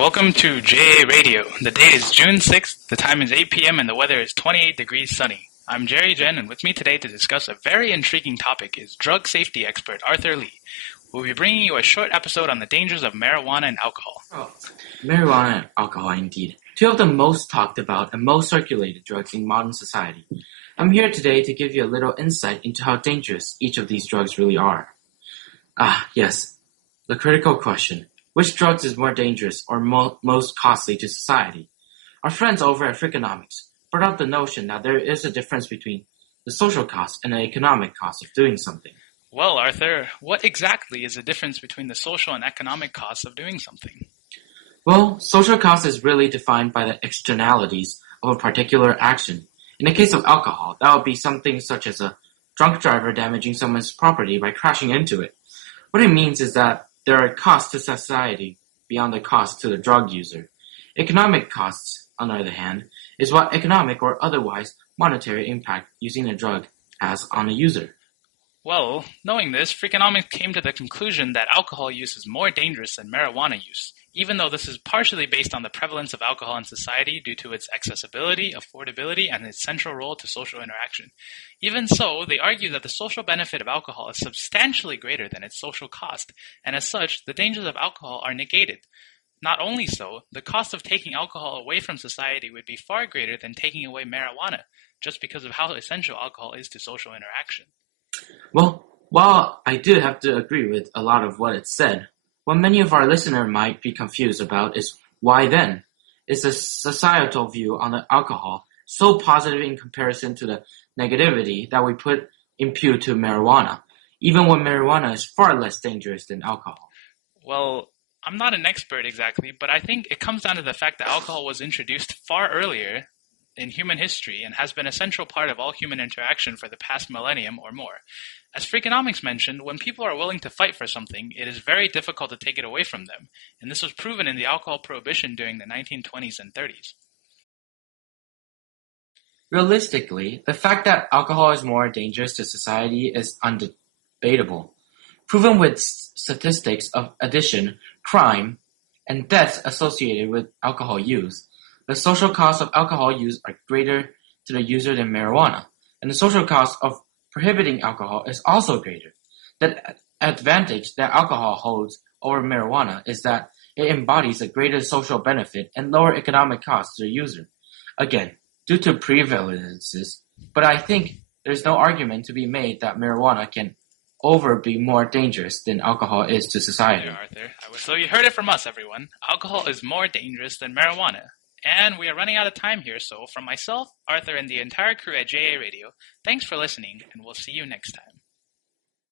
Welcome to JA Radio. The date is June 6th, the time is 8 p.m., and the weather is 28 degrees sunny. I'm Jerry Jen, and with me today to discuss a very intriguing topic is drug safety expert Arthur Lee. We'll be bringing you a short episode on the dangers of marijuana and alcohol. Oh, marijuana and alcohol, indeed. Two of the most talked about and most circulated drugs in modern society. I'm here today to give you a little insight into how dangerous each of these drugs really are. Yes, the critical question. Which drugs is more dangerous or most costly to society? Our friends over at Freakonomics brought up the notion that there is a difference between the social cost and the economic cost of doing something. Well, Arthur, what exactly is the difference between the social and economic costs of doing something? Well, social cost is really defined by the externalities of a particular action. In the case of alcohol, that would be something such as a drunk driver damaging someone's property by crashing into it. What it means is that there are costs to society beyond the cost to the drug user. Economic costs, on the other hand, is what economic or otherwise monetary impact using a drug has on a user. Well, knowing this, Freakonomics came to the conclusion that alcohol use is more dangerous than marijuana use, even though this is partially based on the prevalence of alcohol in society due to its accessibility, affordability, and its central role to social interaction. Even so, they argue that the social benefit of alcohol is substantially greater than its social cost, and as such, the dangers of alcohol are negated. Not only so, the cost of taking alcohol away from society would be far greater than taking away marijuana, just because of how essential alcohol is to social interaction. Well, while I do have to agree with a lot of what it said, what many of our listeners might be confused about is why then? Is the societal view on the alcohol so positive in comparison to the negativity that we impute to marijuana, even when marijuana is far less dangerous than alcohol? Well, I'm not an expert exactly, but I think it comes down to the fact that alcohol was introduced far earlier in human history and has been a central part of all human interaction for the past millennium or more. As Freakonomics mentioned, when people are willing to fight for something, it is very difficult to take it away from them, and this was proven in the alcohol prohibition during the 1920s and 30s. Realistically, the fact that alcohol is more dangerous to society is undebatable, proven with statistics of addiction, crime, and deaths associated with alcohol use. The social costs of alcohol use are greater to the user than marijuana, and the social cost of prohibiting alcohol is also greater. The advantage that alcohol holds over marijuana is that it embodies a greater social benefit and lower economic costs to the user. Again, due to prevalences, but I think there's no argument to be made that marijuana can be more dangerous than alcohol is to society. There, Arthur. So you heard it from us, everyone. Alcohol is more dangerous than marijuana. And we are running out of time here, so from myself, Arthur, and the entire crew at JA Radio, thanks for listening, and we'll see you next time.